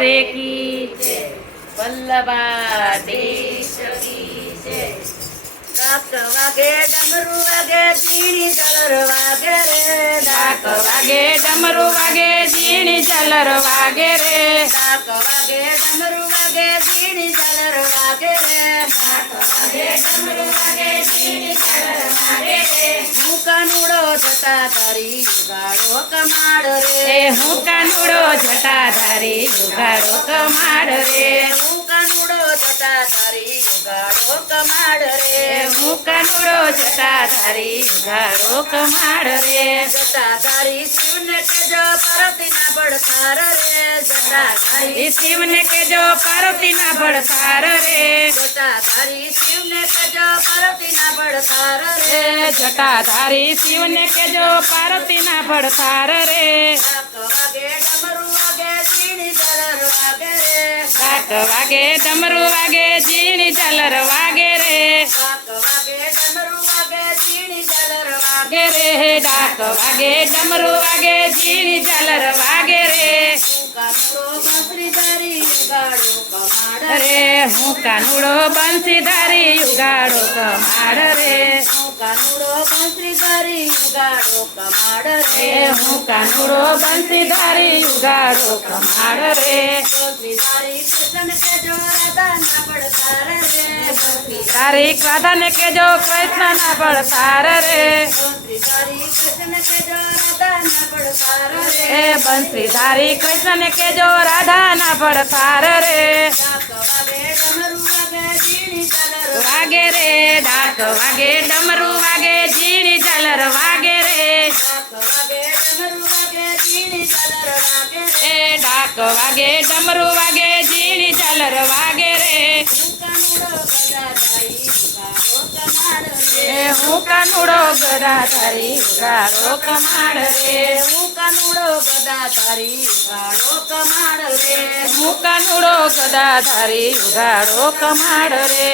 હરે કી વલ્લભા દેશ ડાક વાગે ડમરું વાગે ઝલર વાગે રે ડાક વાગે ડમરુ વાગે ઝીણી ઝલર વાગે રે. ડાક વાગે ડમરું વાગે ઝીણી ઝલર વાગે રે. ડાક વાગે ડમરું વાગે ઝીણી ઝલર વાગે રે. હું કાનુડો જટા તારી ગાળો કમાડ રે. હું કાનુડો જટાધારી યુગાડો કમાડ રે. હું કાનુડો જટા તારી ગાળો કમાડ રે. કાનુડો જટાધારી યુગાડો કમાડ રે. જટાધારી શિવને કેજો પાર્વતી ના બળતાર રે જટાધારી શિવને કેજો પાર્વતી ના ભડતાર રે જટાધારી શિવને કેજો પરતી ના બળતાર રે જટાધારી શિવને કેજો પાર્વતી ના ભડતાર રે વાગે ડમરું વાગે ડમરુ વાગે ઝીણી ઝલર વાગે રે. વાગે રે. ડાક વાગે ડમરું વાગે ઝીણી ઝલર વાગે રે. રે હું કાનુડો બંસીધારી ઉગાડો કમાડ રે. કાનુડો કમાડ રે. હું કાનુડો બંસીધારી ઉગાડો કમાડ રે. તારી કૃષ્ણ કેજો રાધા ના પડતાર રે. તારી રાધાને કેજો કૃષ્ણ ના ભડતાર રે. બાંસરીધારી કૃષ્ણ કેજો રાધા ના પડતાર રે. એ બંસીધારી કૃષ્ણ કેજો રાધા ના ભડતાર રે. વાગે રે ડાક વાગે ડમરુ વાગે જીણી ઝલર વાગે રે ડમરું વાગે ઝીણી ઝલર વાગે રે. એ ડાક વાગે ડમરુ વાગે ઝીણી ઝલર વાગે રે. એ હું કાનુડો ગદાધારી ગાળો કમાડ રે. હું કાનુડો ગદાધારી ગાળો કમાડ રે. હું કાનુડો ગદાધારી ગાળો કમાડ રે.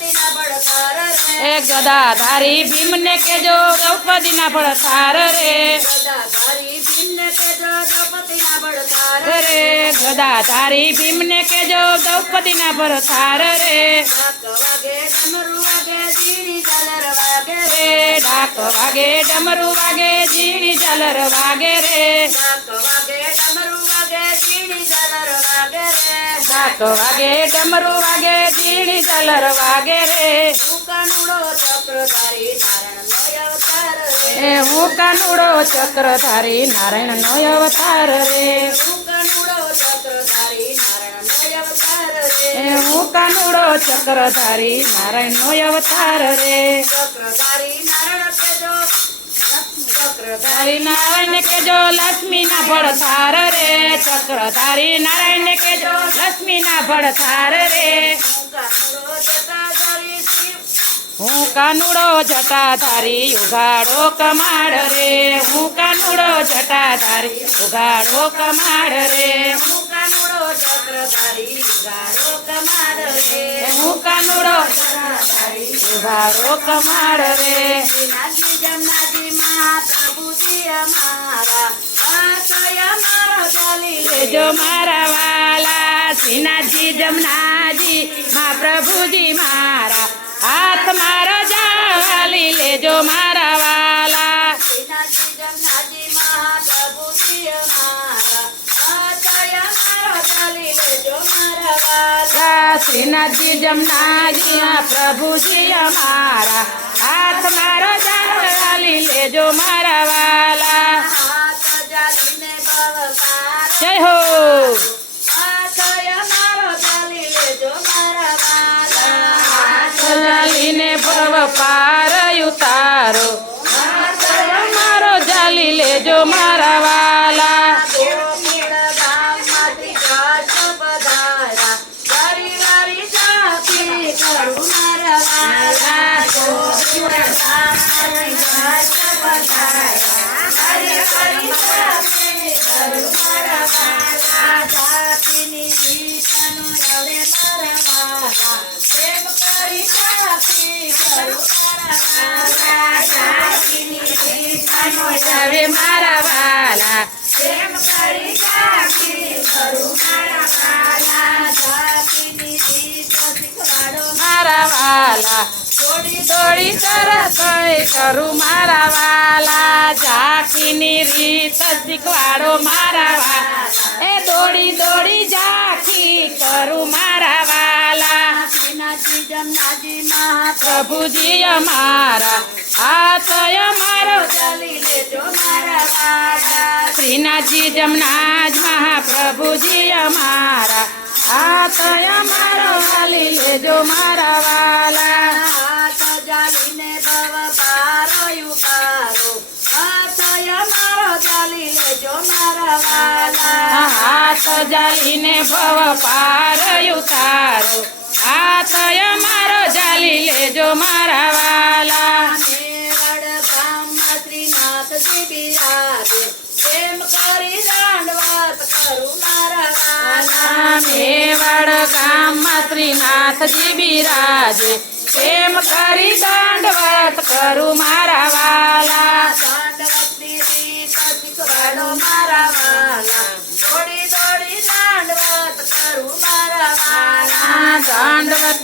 દ્રૌપદીના ગદા ધારી ભીમ ને કેજો દ્રૌપદીના ભડતાર રે. ગદાધારી ભીમને કેજો દ્રૌપદીના બળકાર રે ગદાધારી ભીમને કેજો દ્રૌપદીના ભડતાર રે. ડાક વાગે ડમરુ વાગે ઝીણી ઝલર વાગે રે. રે. ડાક વાગે ડમરુ વાગે ઝીણી ઝલર વાગે રે. ડાક વાગે ડમરું વાગે ઝીણી ઝલર વાગે રે. એ હું કાનુડો ચક્રધારી ચક્રધારી નારાયણનો અવતાર રે. એ હું કાનુડો ચક્રધારી નારાયણનો અવતાર રે. ચક્રધારી નારાયણ ચક્રધારી ધારી નારાયણ કેજો લક્ષ્મી ના ભડતાર રે ચક્રધારી નારાયણ કેજો લક્ષ્મી ના ભડતાર રે. હું કાનુડો જટાધારી શિવ હું ઉગાડો કમાડ રે. હું કાનુડો જટાધારી ઉગાડો કમાડ રે. હું કાનુડો ચક્રધારી ગાળો કમાડ રે. હું કાનુડો ઉગાડો કમાડ રે. શ્રીનાથજી જમનાજી મહાપ્રભુજી અમારા લેજો મારા વાલા શ્રીનાથજી જમનાજી મા પ્રભુજી મારા, હાથ મારા જાલી શ્રીનાથજી જમનાજી મા પ્રભુજી અમારા. હાથ મારો જાલી લેજો મારા વાલા. જય હો. મારો લેજો મારા વાલા. ભવ પાર મોજાવે મારા વાલા. પ્રેમ કરી કાકી કરું મારા વાલા. જાતિની રીત શીખવાડો મારા એ દોડી દોડી જાખી કરું મારા પ્રભુજી અમારા આતય મારો ચાલી લેજો મારા વાલા શ્રીનાથજી જમનાજ મહાપ્રભુજી અમારા હાથ અમારો. હાલી લેજો મારા વાલા. હાથ જાલીને ભવ પારો ઉતારો હાથ અમારો ચાલી લેજો મારા વાલા. હાથ જાલીને ભવ પારો ઉતારો હાથ મારો જાલી લેજો મારા વાલા. મેવાડ ગામમાં શ્રીનાથજી બિરાજે. પ્રેમ કરી દાંડવત કરું મારા વાલા.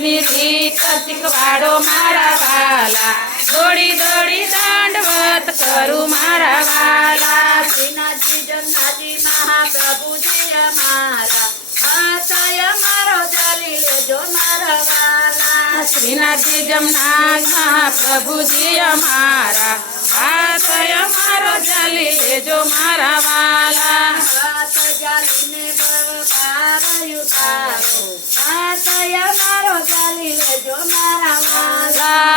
રીત શીખવાડો મારા વાલા. દોડી દોડી દાંડવત કરું મારા વાલા. શ્રીનાથજી જમનાજી મહાપ્રભુજી અમારા માતાય મારો ચાલી લેજો મારા વાલા. શ્રીનાથજી જમનાથ મહાપ્રભુજી અમારા માતાય મારો ચાલી લેજો મારા વાલા. જાલીને ભવ પાર ઉતારો માતાય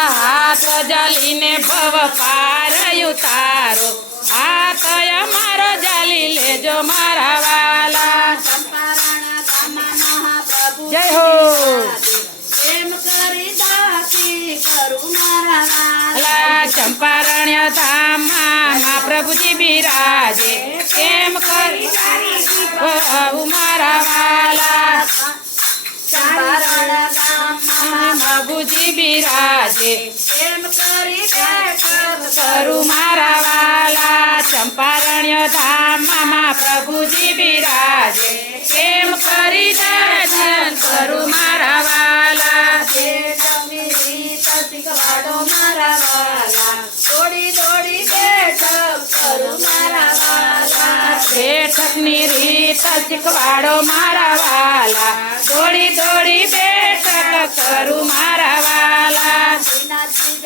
હાથ જાલીને ભવ પારયું તારો. હાથ અમારો જાલી લેજો મારા વાલા. જય હો. પ્રેમ કરી દાસી કરું મારા વાલા. ચંપારણ્ય ધામમાં મા પ્રભુજી બિરાજે કેમ કરી મારા વાલા. બિરાજે પ્રેમ કરી કરું મારા વાલા ચંપારણ્ય ધામમાં પ્રભુજી બિરાજે પ્રેમ કરી કરું મારા વાલા. શીખવાડો મારા વાલા. દોડી દોડી બેઠક કરું મારા વાલા. બેઠકની રીત શીખવાડો મારા વાલા. દોડી દોડી બેઠક કરું મારા વાલા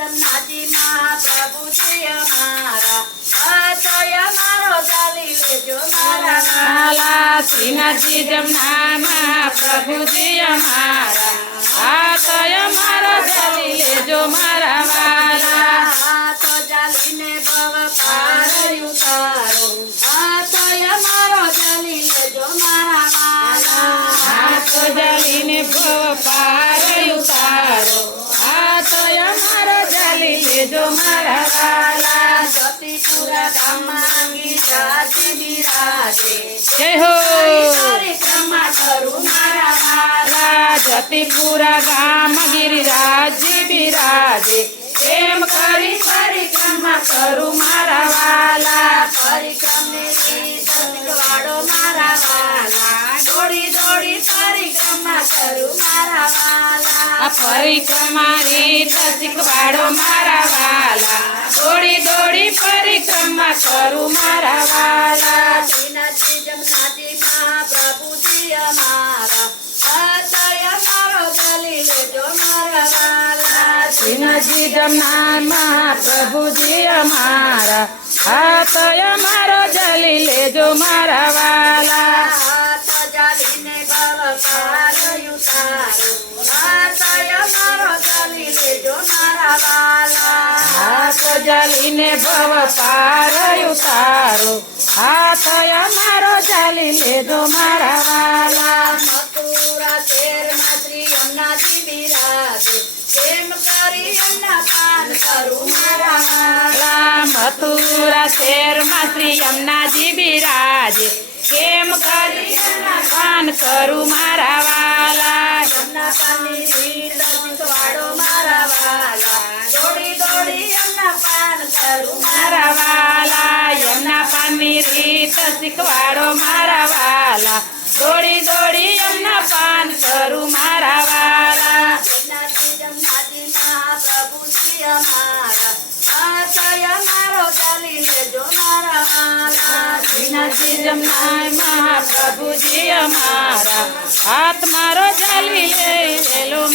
શ્રીનાથજી જમનાજી મહાપ્રભુજી અમારા હાથોય મારો ચાલી લેજો મારા વાલા શ્રીનાથજી જમનામાં પ્રભુજી અમારા હાથ અમારો ચાલી લેજો મારા વાલા હાથ ચાલીને ભવ પાર ઉતારો હાથોય મારો ચાલી લેજો મારા વાલા હાથ જલીને ભવ જતીપુરા ગામમાં ગીરાજી બિરાજે જય હો પરિક્રમા કરું મારા વાલા વાલા જતીપુરા ગામ ગિરિરાજી બિરાજે એમ કરી આ પરિક્રમા રીત શીખવાડો મારા વાલા. દોડી દોડી પરિક્રમા કરું મારા વાલા. શ્રીનાથજી જમનાજી મહાપ્રભુજી અમારા. સતય મારો ચાલી લેજો મારા વાલા. શ્રીનાથજી જમનામાં પ્રભુજી અમારા. હાથય મારો જલી લેજો મારા વાલા. હાથ જલીને ગળ પાર ઉતારો હાથ જલીને ભવ પાર ઉતારો હાથ અમારો ચાલી લેજો મારા વાલા. મથુરા શેરમાં શ્રી અન્નાજી બિરાજે. પ્રેમ કરી અન્ના પાન કરું મારા વાલા. મથુરા શ્રી યમુનાજી બિરાજે. કેમ કરી પાન કરું મારા શીખવાડો મારા વાલા. દોડી દોડી એમના પાન કરું મારા વાલા. પ્રભુ શ્રી અમારા. આશય મારો ચાલી લેજો મારા વાલા. શ્રીનાથજી જમનાય મહાપ્રભુજી અમારા હાથ મારો ચાલી લેલો